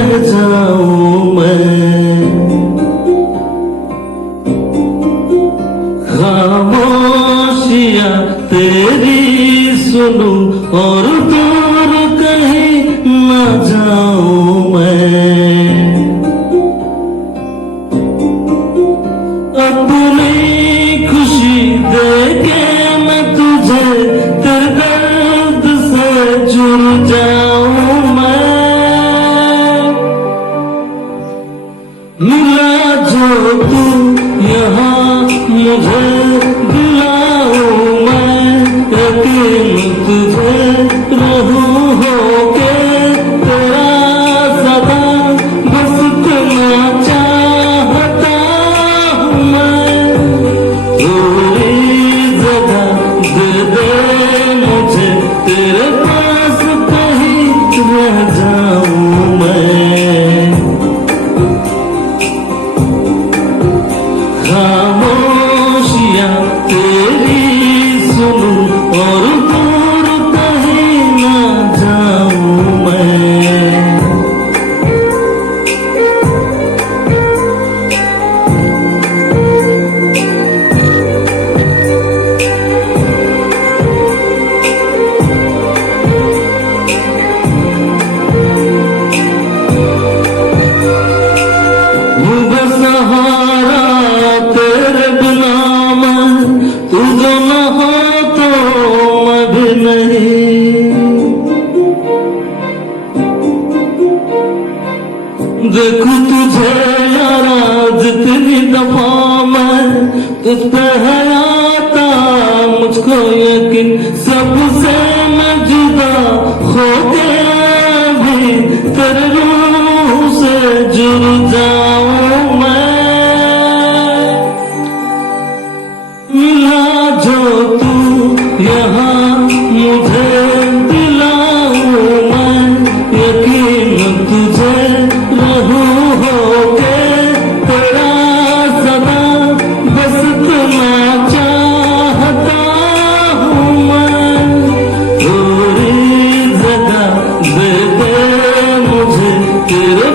रह जाऊं मैं। खामोशियां तेरी सुनूं और दूर कहीं न जाऊं मैं। अपनी खुशी देके मैं तुझे तेरे दर्द से जुड़ जाऊं मैं। मिला जो तू यहाँ मुझे दिलाऊं मैं, यकीन तुझे रहूं होके तेरा सदा, बस इतना चाहता हूँ मैं। थोड़ी जगह दे दे मुझे, तेरे पास कहीं रह जाऊं मैं। खामोशियां तेरी सुनूं और दूर कहीं न जाऊं मैं। सहारा तेरे बिना मैं, तू जो न हो तो मैं भी नहीं। देखूं तुझे यारा जितनी दफा मैं, तुझ पे है आता मुझको यकीन, सबसे मैं जुदा हो गया भी तेरे रूह से जुड़ जाऊं मैं। मिला जो तू यहाँ मुझे दिलाऊं मैं, यकीन तुझे रहूं होके तेरा सदा, बस इतना चाहता हूँ मैं। थोड़ी जगह दे दे मुझे तेरे